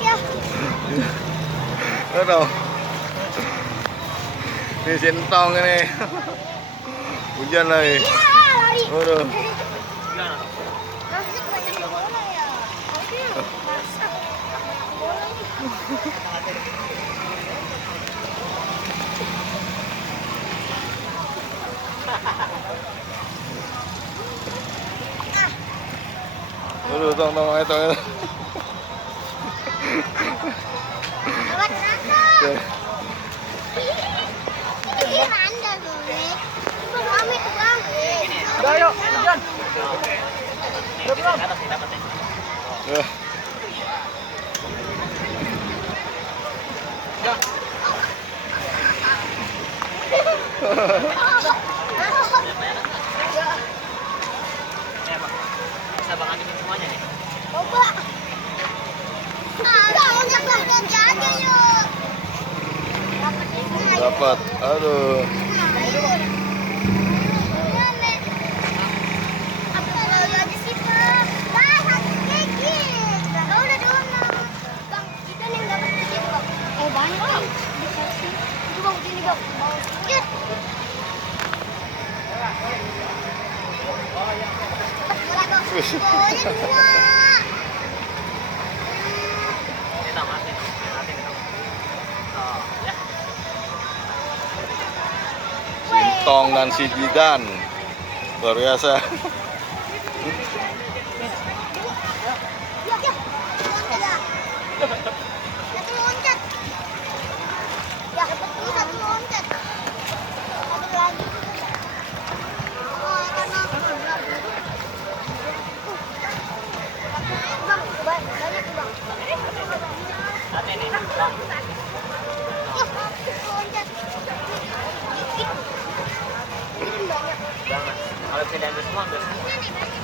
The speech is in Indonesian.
ya. Aduh. Ini sintong ini. Hujan lagi. Ya, lari. Aduh. Masuk banyak bola ya. Masak. Bola nih. Aduh, tong itu. Lewat nanda. Ini di nanda tuh, Nek. Bang, amit tuh, Bang. Ayo, hujan. Udah belum? Ya. Bisa Bang ambilin semuanya nih. Coba. Banyak banget aja yuk. Dapat ini. Dapat. Aduh. Apa lagi aja sih, Bang? Wah, satu keki. Kau udah donat. Bang, kita nih yang dapat keki, Bang. Banyak, Bang. Itu, Bang, sini, Bang. Mau sedikit. Pokoknya dua. Ini tamat nih. Oh, ya. Sintong dan si Jidan. Luar biasa. Ya, ya. Loncat ya. Satu loncat. Ya, betul satu loncat. Satu lagi. Oh, karena Bang, banyak tuh, Bang. Hati nih, Bang. Ya, loncat. Ini banyak. Jangan. Kalau bisa diambil semua, ambil semua. Ini nih, banyak.